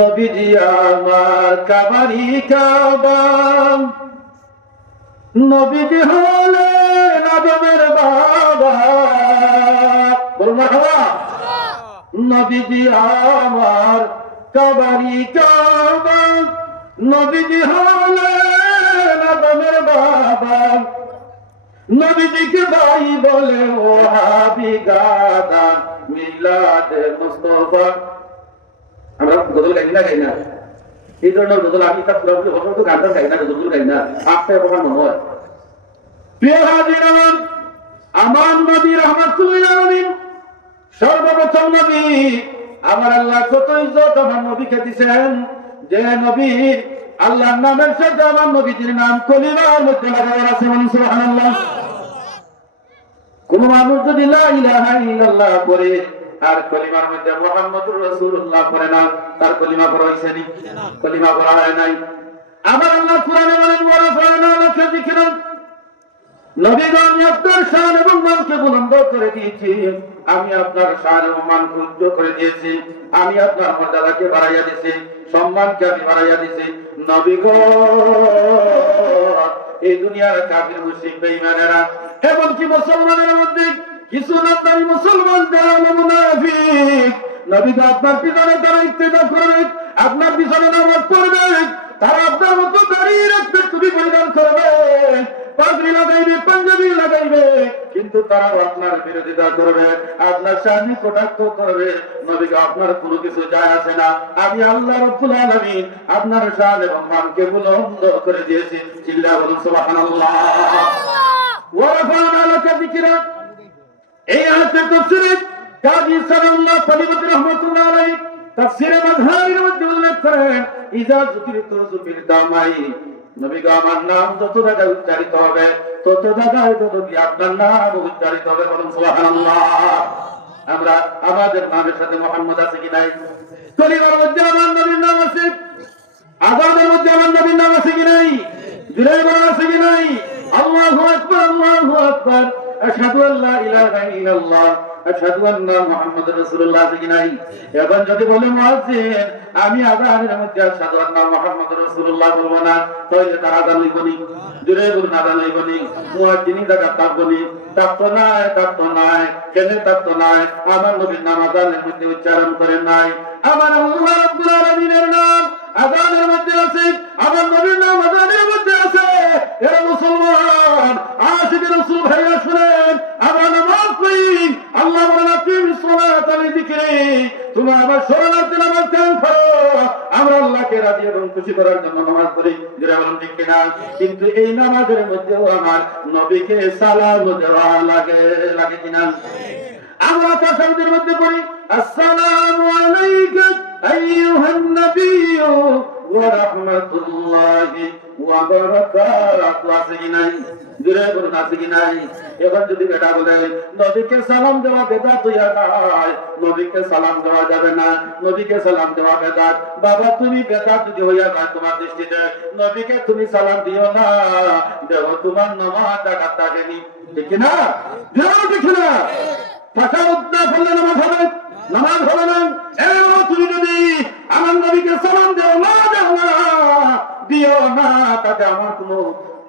নবীজি আমার কাবারি কাবা, নবীজি হলেন আদমের বাবা। বলুন মারহাবা। নবীজি আমার কাবারি কাবা, নবীজি হলেন আদমের বাবা। নবীজিকে ভাই বলে ওহাবি গাদা মিলাদে মুস্তাফা। আমরা গজল গাই না এই ধরনের গজল আমি তার পুরোপুরি হঠাৎ গানটা গাই না, গজল গাই না, আপনার কথা মনে হয়। প্রিয় হাজির আমার নবী রাহমাতুল্লিল আলামিন, সর্বপ্রথম নবী আমার আল্লাহ কত ইজ্জত আমার নবীকে দিয়েছেন, যে নবী আল্লাহর নামের সাথে আমার নবীজির নাম কলিমার মধ্যে লাগানো আছে। সুবহানাল্লাহ। কোন মানুষ যদি লা ইলাহা ইল্লাল্লাহ পড়ে আর কলিমার মধ্যে মুহাম্মদুর রাসূলুল্লাহ পড়ে না, তার কলিমা পড়া হইছে নি? কলিমা পড়া হয় নাই। আমার আল্লাহ কুরআনে বলেন ওয়া রাফা'না লাকা যিকরাক, নবীগণ আপনার শান এবং মানকে বুলন্দ করে দিয়েছি, আমি আপনার শান এবং মানকে উচ্চ করে দিয়েছি, আমি আপনার মর্যাদাকে বাড়াইয়া দিয়েছি, সম্মানকে আমি বাড়াইয়া দিয়েছি। নবীগণ এই দুনিয়ার কাফির মুশরিক বেঈমানেরা এমনকি মুসলমানের মধ্যে কিছু নামদারি মুসলমান যারা মুনাফিক, নবী তো আপনার পিছনে তারা ইত্তেজা করবে, আপনার পিছনে নামাজ পড়বে, তারা আপনার মতো দাঁড়িয়ে রাখতে টুপি পরিধান করবে, পাগড়ি লাগাইবে, পাঞ্জাবি লাগাইবে, কিন্তু তারাও আপনার বিরোধিতা করবে, আপনার শানে কটাক্ষ করবে। নবীকে আপনার কোনো কিছু যায় আসে না, আমি আল্লাহ রাব্বুল আলামিন আপনার শান এবং মানকে বুলন্দ করে দিয়েছি। চিল্লা বলুন সুবহানাল্লাহ। ওয়া রাফা'না লাকা যিকরাক, এই আয়াতের তাফসীরে কাজী সালাউল্লাহ ফরিদী রাহমাতুল্লাহ আলাইহি তাফসীরে মাযহারের মধ্যে উল্লেখ করেন, ইজা যুকিরতু যুকিরতা মাই, নবীগো আমার নাম যত জায়গায় উচ্চারিত হবে তত জায়গায় তত কি আপনার নাম উচ্চারিত হবে। বলুন সুবহানাল্লাহ। আমরা আমাদের নামের সাথে মুহাম্মদ আছে কি নাই? কলিমার মধ্যে আমার নবীর নাম আছে, আযানের মধ্যে আমার নবীর নাম আছে কি নাই? জুলাই বলা আছে কি নাই? আল্লাহু আকবার, আল্লাহু আকবার, আশহাদু আল্লা ইলাহা ইল্লাল্লাহ, আশহাদু আন্না মুহাম্মাদুর রাসূলুল্লাহ আছে কি নাই? এখন যদি বলে মুয়াজ্জিন আমি আযানের মধ্যে আশহাদু আন্না মুহাম্মাদুর রাসূলুল্লাহ বলবো না, তাহলে তার আযান হইব নি? জুড়ে বলুন আযান হইব নি? মুয়াজ্জিনই দাদা থাকবো নি? থাকতো নাই, কেন থাকতো নাই? আমার নবীর নাম আযানের মধ্যে উচ্চারণ করেন নাই, আমার আল্লাহ রাব্বুল আলামিনের নাম আযানের মধ্যে আছে, আমার নবীর নাম আযানের মধ্যে আছে। এরা মুসলমান আশিক রাসূল ভাইয়া শুনেন, আমার নামাজ পড়ি, আল্লাহ বলেন আকিমিস সালাতা লিযিকরি, তোমরা আমার শরণার্থী নামাজ কায়েম করো। আমরা আল্লাহকে রাজি এবং খুশি করার জন্য নামাজ পড়ি, যারা বলেন ঠিক কিনা? কিন্তু এই নামাজের মধ্যেও আমার নবীকে সালাম দেওয়া লাগে কিনা? আমরা তাশাহুদের মধ্যে পড়ি আসসালামু আলাইকা আইয়ুহান নাবিয়্যু ওয়া রাহমাতুল্লাহি ওয়া বারাকাতুহু আছে কি নাই? জোরে বলুন আছে কি নাই? এখন যদি বেটা বলে নবীকে সালাম দেওয়া বেদাত হইয়া যায়, নবীকে সালাম দেওয়া যাবে না, নবীকে সালাম দেওয়া বেদাত, বাবা তুমি বেদাত যদি হইয়া যায় তোমার দৃষ্টিতে, নবীকে তুমি সালাম দিও না, দেখো তোমার নামাজ জাকাত থাকেনি। ঠিক না? জোরে ঠিক না? তাশাহুদ না পড়লে নামাজ হবে? নামাজ হবে না। তুমি যদি আমার নবীকে সালাম দেও না, দিও না, তাতে আমার কোনো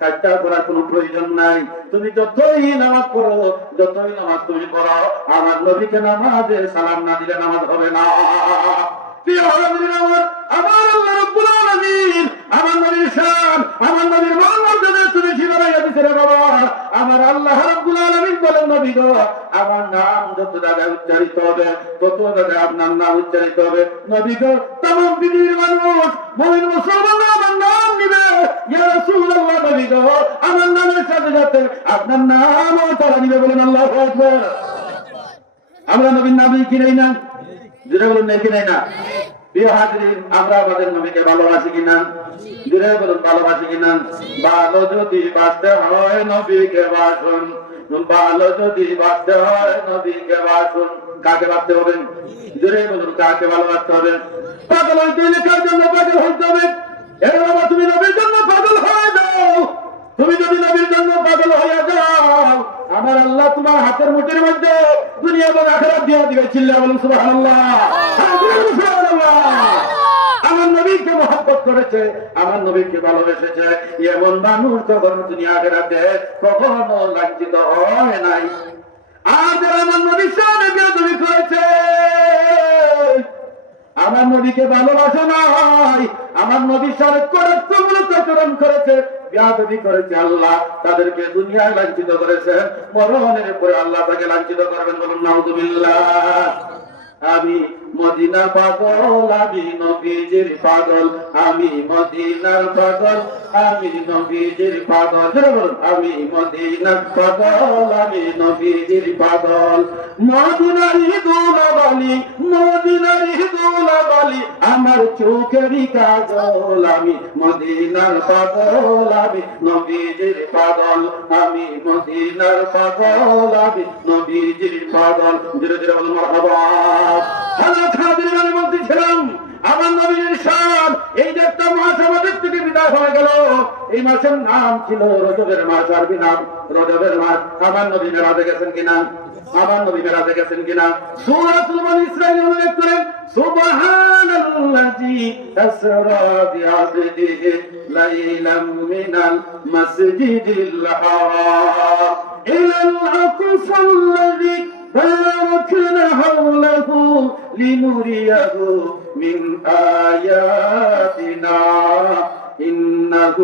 কাজটা করার কোনো প্রয়োজন নাই। তুমি যতই নামাজ পড়ো, যতই নামাজ তুমি পড়ো, আমার নবীকে নামাজে সালাম না দিলে নামাজ হবে না। প্রিয় হাজিরিন আমার, আমার আল্লাহ রাব্বুল আলামিন আমার নবীর শান, আমার নবীর মর্যাদা তুমি শিরাইয়া দিতে রে বাবা। আমার আল্লাহ রাব্বুল আলামিন বলেন নবী গো আমার নাম যত জায়গায় উচ্চারিত হবে তত জায়গায় আপনার নাম উচ্চারিত হবে। নবী গো तमाम পৃথিবীর মানুষ মুমিন মুসলমান আমার নাম নিবে, ইয়া রাসূলুল্লাহ নবী গো আমার নামের সাথে সাথে আপনার নামও তারা নিবে। বলেন আল্লাহু আকবার। আমরা নবীর নাম কি নাই না? যেটা বলুন নাকি নাই না? প্রিয় হাজিরিন আমরা আমাদের নবীকে ভালোবাসি কিনা? জোরে বলুন ভালোবাসি কিনা? ভালো যদি বাঁচতে হয় নবীকে বাসুন, ভালো যদি বাঁচতে হয় নবীকে বাসুন। কাকে বাঁচতে হবে? জোরে বলুন কাকে ভালোবাসতে হবে? পাগল হইতে হলে কার জন্য পাগল হইতে হবে? এর বাবা তুমি নবীর জন্য পাগল হয়ে যাও। তুমি যদি নবীর জন্য পাগল হয়ে যাও, আমার আল্লাহ তোমার হাতের মুঠির মধ্যে দুনিয়া এবং আখিরাত দিয়ে দিবে। চিল্লা বলুন সুবহানাল্লাহ। সুবহানাল্লাহ। নবীকে মহব্বত করেছে, আমার নবীকে ভালোবেসেছে, এমন মানুষ কখনো দুনিয়া আখিরাতে কখনো লাঞ্ছিত হয় নাই। আজ আমার নবীর সামনে বেয়াদবি করেছে, আমার নবীকে ভালোবাসা নাই, আমার নবীর সাথে কড়াকড়িমূলক আচরণ করেছে, বেয়াদবি করেছে, আল্লাহ তাদেরকে দুনিয়ায় লাঞ্ছিত করেছেন, মরণের পরে আল্লাহ তাকে লাঞ্ছিত করবেন। বলুন নাউযুবিল্লাহ। আমি মদিনার পাগল, আমি নবীজির পাগল, আমি মদিনার পাগল, আমি নবীজির পাগল। জোরে বলুন, আমি মদিনার পাগল, আমি নবীজির পাগল। মদিনারই ধুলাবালি, মদিনারই ধুলাবালি আমার চোখেরই কাজল, আমি মদিনার পাগল, আমি নবীজির পাগল, আমি মদিনার পাগল, আমি নবীজির পাগল। ধীরে ধীরে বলুন মারহাবা। আমি বলতেছিলাম আমার নবীর শান, এই যে একটা মাস আমাদের থেকে বিদায় হয়ে গেল, এই মাসের নাম ছিল রজবের মাস, আরবি নাম রজবের মাস। আমার নবী মেরাজে গেছেন কিনা? আমার নবী মেরাজে গেছেন কিনা? সূরাতুল বনী ইসরাঈল উল্লেখ করেন, সুবহানাল্লাযী আসরা বিআবদিহি লাইলাম মিনাল মাসজিদিল হারাম ইলাল আকসাল্লাযী باركنا حوله لنريه من آياتنا إنه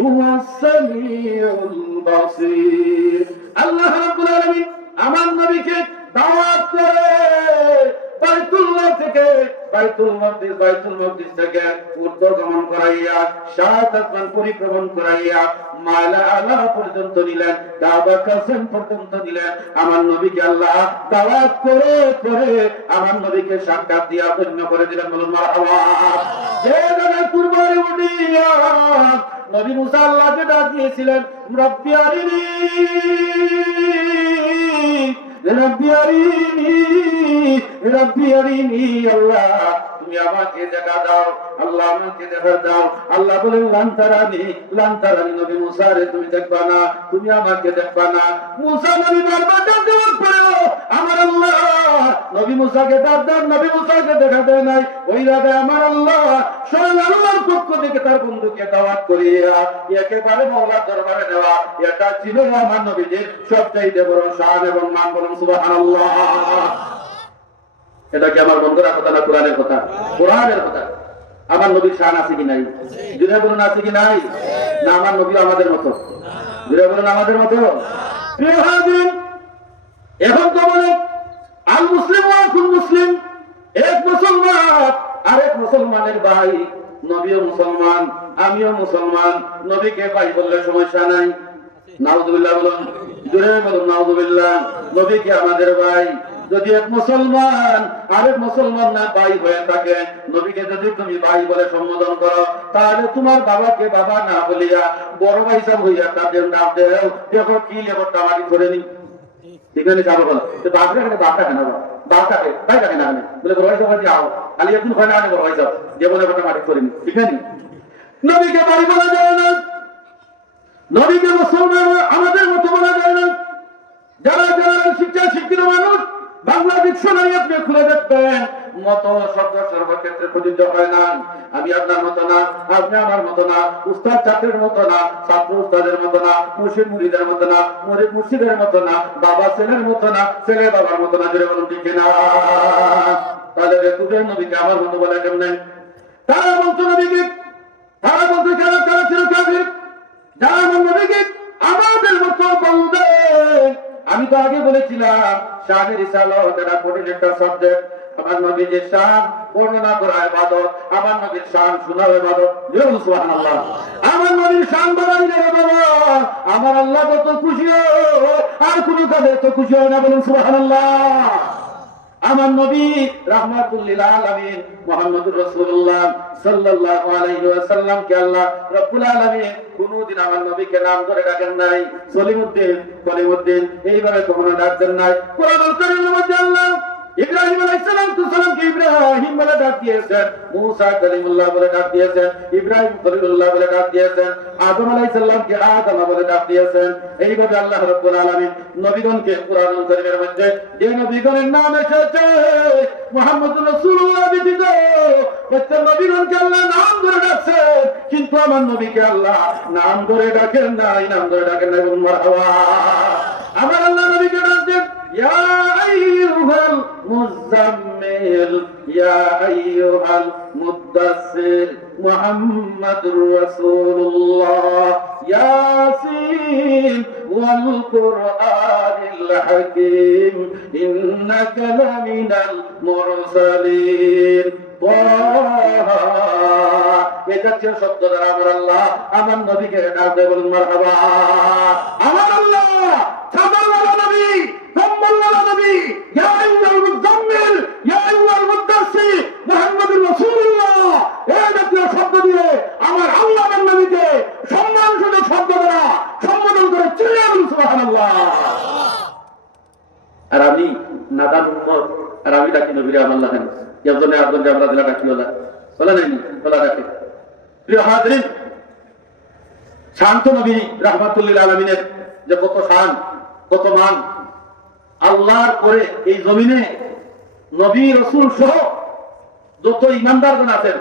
هو السميع البصير। الله رب العالمين আমার নবীকে দাওয়াত করে বাইতুল্লাহ থেকে, বাইতুল মকদিস থেকে ঊর্ধ্বগমন করাইয়া, সাত আসমান পরিক্রমণ করাইয়া মালা আলা পর্যন্ত নিলেন, কাবা কাসম পর্যন্ত নিলেন। আমার নবীকে আল্লাহ দাওয়াত করে করে আমার নবীকে সাক্ষাৎ দিয়া ধন্য করে দিলেন। বলুন মারহাবা। যে জায়গায় কুরবানি উঠিয়া নবী মুসা আল্লাহকে ডাক দিয়েছিলেন, রব্বি আরিনি রব্বি আরিনি রব্বি আরিনি, আল্লাহ তুমি আমাকে দেখা দাও, আল্লাহ আমাকে দেখা দাও। আল্লাহ বলেন লান তারানি, লান তারানি, নবী মুসা রে তুমি দেখবা না, তুমি আমাকে দেখবা না। মুসা নবী বারবার ডাক দেওয়ার পরেও আমার আল্লাহ নবী মুসাকে ডাক দেন, নবী মুসাকে দেখা দেয় নাই। ওই রাতে আমার আল্লাহ স্বয়ং আল্লাহর পক্ষ থেকে তার বন্ধুকে দাওয়াত করিয়া একেবারে মাওলার দরবারে দেওয়া, এটা ছিল আমার নবীজির সবচাইতে বড় শান এবং মান। বলুন সুবহানাল্লাহ। এটা কি আমার বন্ধুরা কথা না কোরআনের কথা? কোরআনের কথা। আমার নবীর শান আছে কি নাই? জুড়ে বলুন আছে কি নাই? না আমার নবী আমাদের মতো? জুড়ে বলুন আমাদের মতো। প্রিয় হাজির, এখন তো বলে আল মুসলিম ওয়া কুল মুসলিম, এক মুসলমান আরেক মুসলমানের ভাই। নবীও মুসলমান, আমিও মুসলমান, নবীকে ভাই বললে সমস্যা নাই। নাউযুবিল্লাহ বলুন, জুড়ে বলুন নাউযুবিল্লাহ। নবীকে আমাদের ভাই। যদি এক মুসলমান আরেক মুসলমান না ভাই হয়ে থাকে, নবীকে যদি তুমি ভাই বলে সম্বোধন করো, তাহলে তোমার বাবাকে বাবা না বলিয়া বড় ভাই হিসাব হইয়া তাদের নাম দেও। দেখো কি লেবরটা মাটি ধরে নি, ঠিক আছে? যাবো বলো বাপরা কেন, বাপটা কেন, বাপটাকে ভাইটা কেন আনে বলে বড় ভাই সবাই যাও, খালি একদিন হয় না আনে বড় ভাই যাও, যে বলে লেবরটা মাটি ধরে নি, ঠিক আছে? নবীকে ভাই বলা যায় না, নবীকে মুসলমান আমাদের মতো বলা যায় না। যারা যারা শিক্ষা শিক্ষিত মানুষ বাংলা ডিকশনারি আপনি খুলে দেখবেন, মত শব্দ সর্বক্ষেত্রে প্রযোজ্য হয় না। আমি আপনার মতো না, আপনি আমার মতো না, উস্তাদ ছাত্রের মতো না, ছাত্র উস্তাদের মতো না, মুর্শিদ মুরিদের মতো না, মুরিদ মুর্শিদের মতো না, বাবা ছেলের মতো না, ছেলে বাবার মতো না। জোরে বলুন ঠিক না? তাহলে বেকুবের নবীকে আমার মতো বলে কেমনে? তারা বলতো নবীকে, তারা বলতো কেন তারা ছিল কাফির, যারা আমার নবীকে আমাদের মতো বলবে। আমি তো আগে বলেছিলাম শানের রিসালাত এটা কঠিন একটা সাবজেক্ট। আমার নবীর শান বর্ণনা করা ইবাদত, আমার নবীর শান শোনা ইবাদত। বলুন সুবহানাল্লাহ। আমার নবীর শান বাড়াইলে বাবা আমার আল্লাহ কত খুশি হয়, আর কোনো কাজে তো খুশি হয় না। বলুন সুবহানাল্লাহ। আমার নবী রাহমাতুল লিল আলামিন মুহাম্মদুর রাসূলুল্লাহ সাল্লাল্লাহু আলাইহি ওয়াসাল্লাম কে আল্লাহ রব্বুল আলামিন কোনদিন আমার নবীকে নাম ধরে ডাকেন নাই, সলিমউদ্দিন কলিমউদ্দিন এইভাবে কখনো ডাকতেন নাই। কোরআনুল কারীমের মধ্যে আল্লাহ ইব্রাহিম আলাইহিস সালামকে ইব্রাহিম বলে ডাক দিয়েছেন, মুসা কালিমুল্লাহ বলে ডাক দিয়েছেন, ইব্রাহিম খলিলুল্লাহ বলে ডাক দিয়েছেন, আদম আলাইহিস সালামকে আদম বলে ডাক দিয়েছেন। এইভাবে আল্লাহ রাব্বুল আলামিন নবীগণকে কুরআনুল কারীমের মধ্যে যে নবীগণের নাম এসেছে মুহাম্মদুর রাসূলুল্লাহ ব্যতীত প্রত্যেক নবীগণকে আল্লাহ নাম ধরে ডাকছেন, কিন্তু আমার নবীকে আল্লাহ নাম ধরে ডাকেন নাই, নাম ধরে ডাকেন নাই। মারহাবা। আমার আল্লাহ নবীকে ডাকছেন ইয়া আইয়ুহাল মুযাম্মিল, ইয়া আইয়ুহাল মুদ্দাসসির, মুহাম্মাদুর রাসূলুল্লাহ, ইয়াসিন ওয়াল কুরআনিল হাকীম, ইন্নাকা লামিনাল মুরসালিন। এই জাতীয় শব্দ দ্বারা আমার আল্লাহ আমার নবীকে ডাকবে, বলুন মারহাবা। আমার আল্লাহ সাদাওয়ালা নবী, কম্বলওয়ালা নবী, ইয়া আইয়ুহাল মুযাম্মিল, ইয়া আইয়ুহাল মুদ্দাসসির, মুহাম্মাদুর রাসূলুল্লাহ এই জাতীয় শব্দ দিয়ে আমার আল্লাহ আমার নবীকে সম্মানসূচক শব্দ দ্বারা সম্বোধন করে চিল্লায়ে বলুন সুবহানাল্লাহ। আর আমি নাদান উম্মত, আর আমি ডাকি নবীরে আমার লাগেন এজন্য আপনাদের আমরা দিলা ডাকি বলা নাই বলা ডাকে। প্রিয় হাজরিন, শান্ত নবী রাহমাতুল্লিল আলামিনের যে কত শান কত মান, আল্লাহর পরে এই জমিনে নবী রাসূল সহ যত ঈমানদারগণ আছেন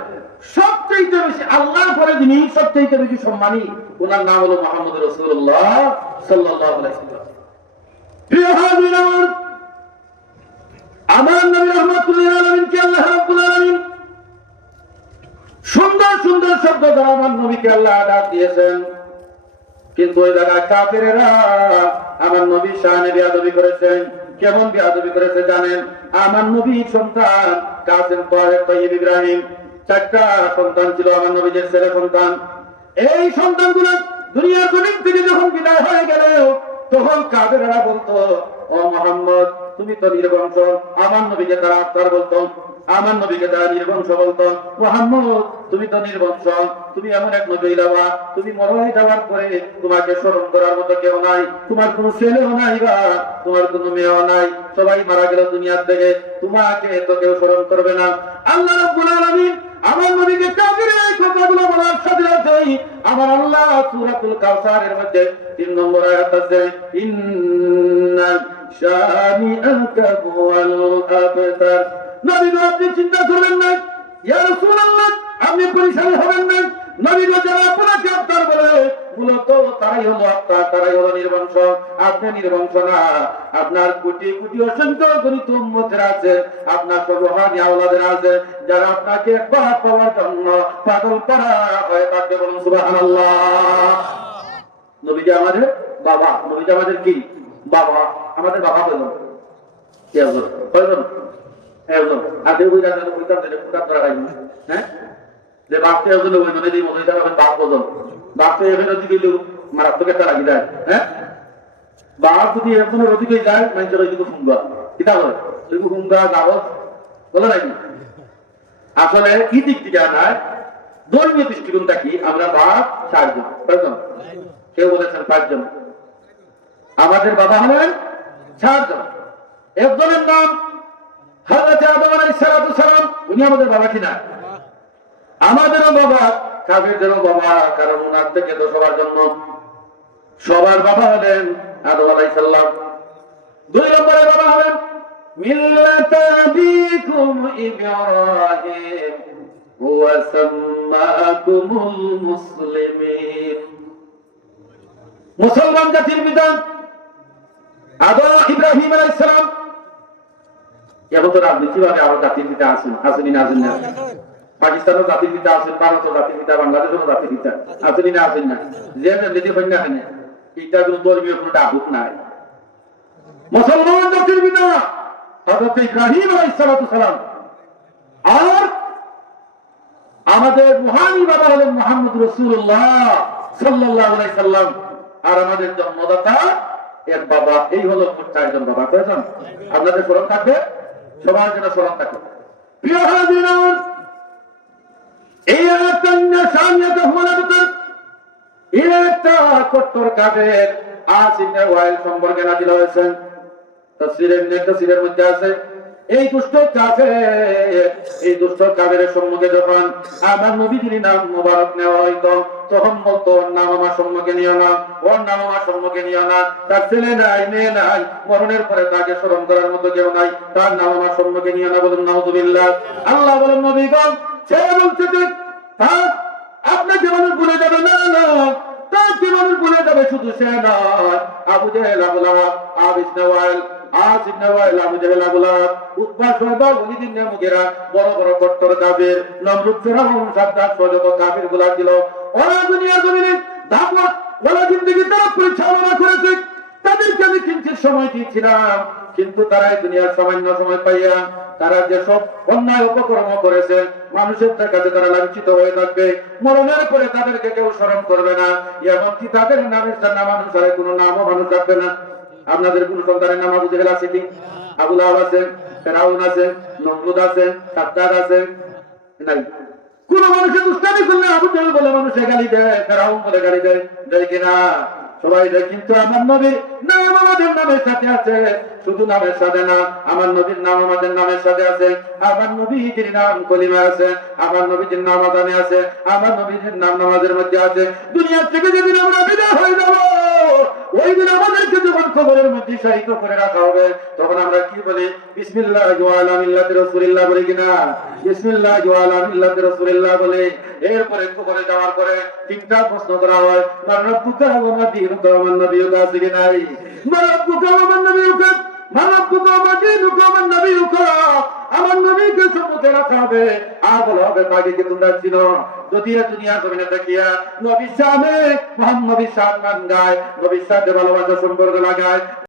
সবচেয়ে বেশি আল্লাহর পরে যিনি সবচেয়ে বেশি সম্মানী, ওনার নাম হলো মুহাম্মদুর রাসূলুল্লাহ সাল্লাল্লাহু আলাইহি ওয়াসাল্লাম। প্রিয় হাজরিন, আমার নবী রাহমাতুল্লিল আলামিনকে আল্লাহ রাব্বুল আলামিন সুন্দর সুন্দর শব্দ দ্বারা আমার নবীকে আল্লাহ ডাক দিয়েছেন, কিন্তু ওই জায়গায় কাফেরেরা আমার নবীর শানে বেয়াদবি করেছেন। কেমন বেয়াদবি করেছে জানেন? আমার নবীর সন্তান কাসেম, তাহের, তাইয়্যিব, ইব্রাহিম, 4টা সন্তান ছিল আমার নবীর ছেলে সন্তান। এই সন্তানগুলো দুনিয়ার জমিন থেকে যখন বিদায় হয়ে গেল, তখন কাফেরেরা বলতো, ও মুহাম্মদ তুমি তো নির্বংশ। আমার নবীকে তারা আত্মার বলতো, আমার নবীকে তারা নির্বংশ বলতো। মুহাম্মদ তুমি তো নির্বংশ, তুমি এমন এক নবী লাবা, তুমি মরে যাওয়ার পরে তোমাকে স্মরণ করার মতো কেউ নাই, তোমার কোনো ছেলেও নাই বা তোমার কোনো মেয়েও নাই, সবাই মারা গেল দুনিয়ার থেকে, তোমাকে তো কেউ স্মরণ করবে না। আল্লাহ রাব্বুল আলামিন আমার নবীকে কাফিরের এই কথাগুলো বলার সাথে সাথেই আমার আল্লাহ সূরাতুল কাউসারের মধ্যে 3 নম্বর আয়াত আছে, ইন্না শানিআকা হুয়াল আবতার। নবী আপনি চিন্তা করবেন না, ইয়া রাসূলুল্লাহ আপনি পরিশান হবেন না। নবী যারা আপনাকে আত্মার বলে মূলত তারাই হলো আত্মা, তারাই হলো নির্বংশ। আপনি নির্বংশ না, আপনার কোটি কোটি অসংখ্য গণিত উম্মতের আছে, আপনার সর্বহানি আওলাদের আছে, যারা আপনাকে একবার পাওয়ার জন্য পাগল করা হয়ে থাকবে, বলুন সুবহানাল্লাহ। নবী যে আমাদের বাবা, নবী যে আমাদের কি বাবা, আমাদের বাবা হলো হ্যাঁ, যে বাপকে ওই নদী মনে বাপ বদল, বাপকে এখানে দিকে মারাত্মক একটা রাখি দেয়। হ্যাঁ, বাপ যদি একজনের অধিকে যায় মানুষের ওইদিকে শুনবা কিতা বলে, ওইদিকে শুনবা যাবো বলে নাকি। আসলে কি দিক থেকে আনায় ধর্মীয় দৃষ্টিকোণটা কি, আমরা বাপ 4 জন, কয়জন? কেউ বলেছেন 5 জন। আমাদের বাবা হলেন 4 জন। একজনের নাম হযরত আদম আলাইহিস সালাম, উনি আমাদের বাবা কিনা? আমাদেরও বাবা, কাফেরদেরও বাবা, কারণ ওনার থেকে তো সবার জন্য সবার বাবা হলেন আদম আলাইহিস সালাম। 2 নম্বরে বাবা হলেন মিল্লাত আবিকুম ইব্রাহিম ওয়া সাম্মাকুমুল মুসলিমিন। মুসলমান জাতির পিতা আদম ইব্রাহিম আলাইহিস সালাম। এখন তো রাজনীতিভাবে আরো জাতির পিতা আছেন, আসেনি না? আছেন না? পাকিস্তানের জাতির পিতা আছেন, ভারতের জাতির পিতা, বাংলাদেশের জাতির পিতা আসেনি না? আছেন না? যে নীতি কন্যা এখানে এটা কোনো ধর্মীয় কোনো ডাকুক নাই। মুসলমান জাতির পিতা হযরত ইব্রাহিম আলাইহিস সালাম, আর আমাদের মহানী বাবা হলেন মুহাম্মদুর রাসূলুল্লাহ সাল্লাল্লাহু আলাইহি সাল্লাম, আর আমাদের জন্মদাতা এক বাবা। এই হলো 4 জন বাবা। কয়জন? আপনাদের স্মরণ থাকবে, সবার জন্য স্মরণ থাকবে। প্রিয় হাজির, এই একটা কট্টর কাফের আস ইবনে ওয়াইল সম্পর্কে নাযিল হয়েছে। তাফসীরের মধ্যে আছে এই দুষ্ট কাফেরের সম্মুখে যখন আমার নবীজির নাম মোবারক নেওয়া হইতো, তখন বলতো ওর নাম আমার সম্মুখে নিও না, ওর নাম আমার সম্মুখে নিও না, তার ছেলে নাই মেয়ে নাই, মরণের পরে তাকে স্মরণ করার মতো কেউ নাই, তার নাম আমার সম্মুখে নিও না। বলুন নাউযুবিল্লাহ। আল্লাহ বলেন নবীগণ সে বলছে যে আপনাকে মানুষ ভুলে যাবে না, না তাকে মানুষ ভুলে যাবে, শুধু সে নয়, আবু জেহেল, আবু লাহাব, আসিফ নওয়াইল, আবু জেহেল, আবু লাহাব, উতবা, শায়বা, ওয়ালিদ ইবনে মুগীরা, বড় বড় কট্টর কাফির, নমরুদ, ফিরআউন, সাদ্দাত সহ যত কাফিরগুলো ছিল, ওরা দুনিয়ার জমিনে দাপট ওরা জিন্দেগি তারা পরিচালনা করেছে। তাদেরকে আমি কিঞ্চিত সময় দিয়েছিলাম, কিন্তু তারা এই দুনিয়ার সামান্য সময় পাইয়া তারা যেসব অন্যায় উপকর্ম করেছে, মানুষের কাছে তারা লাঞ্ছিত হয়ে থাকবে, মরণের পরে তাদেরকে কেউ স্মরণ করবে না, এমনকি তাদের নামের নাম অনুসারে কোনো নামও মানুষ রাখবে না। আপনাদের কোন সন্তানের নাম আবু জেহেল আছে কি? আবু লাহাব আছে, ফিরআউন আছে, নমরুদ আছে, সাদ্দাত আছে? নাই। কোন মানুষের দুষ্টামি করলে আবু জেহেল বলে মানুষে গালি দেয়, ফিরআউন বলে গালি দেয়, দেয় কিনা? সবাই দেয়। কিন্তু আমার নবীর নাম আমাদের নামের সাথে আছে, শুধু নামের সাথে না, আমার নবীর নাম আমাদের নামের সাথে আছে, আমার নবীজির নাম কলিমা আছে, আমার নবীজির নাম আযানে আছে, আমার নবীজির নাম নামাজের মধ্যে আছে। দুনিয়া থেকে যেদিন আমরা বিদায় হয়ে যাব, ওই দিন আমাদেরকে যখন কবরের মধ্যে শায়িত করে রাখা হবে, তখন আমরা কি বলি? বিসমিল্লাহি ওয়া আলা মিল্লাতি রাসূলিল্লাহ বলি কিনা? বিসমিল্লাহি ওয়া আলা মিল্লাতি রাসূলিল্লাহ বলে এরপরে কবরে যাওয়ার পরে তিনটা প্রশ্ন করা হয়, মান রাব্বুকা ওয়া মা দীনুকা ওয়া মান নাবিয়ুকা, আছে কি নাই? মান রাব্বুকা ওয়া মান নাবিয়ুকা, মান রাব্বুকা ওয়া মা দীনুকা ওয়া মান নাবিয়ুকা। আমার নবীকে সম্মুখে রাখা হবে, আর বলা হবে তাকে কি তোমরা চিনো? যদি দুনিয়া জমিনে দেখিয়া নবীর সামনে মুহাম্মদের সম্মান গায়, নবীর সাথে ভালোবাসা সম্পর্ক লাগায়,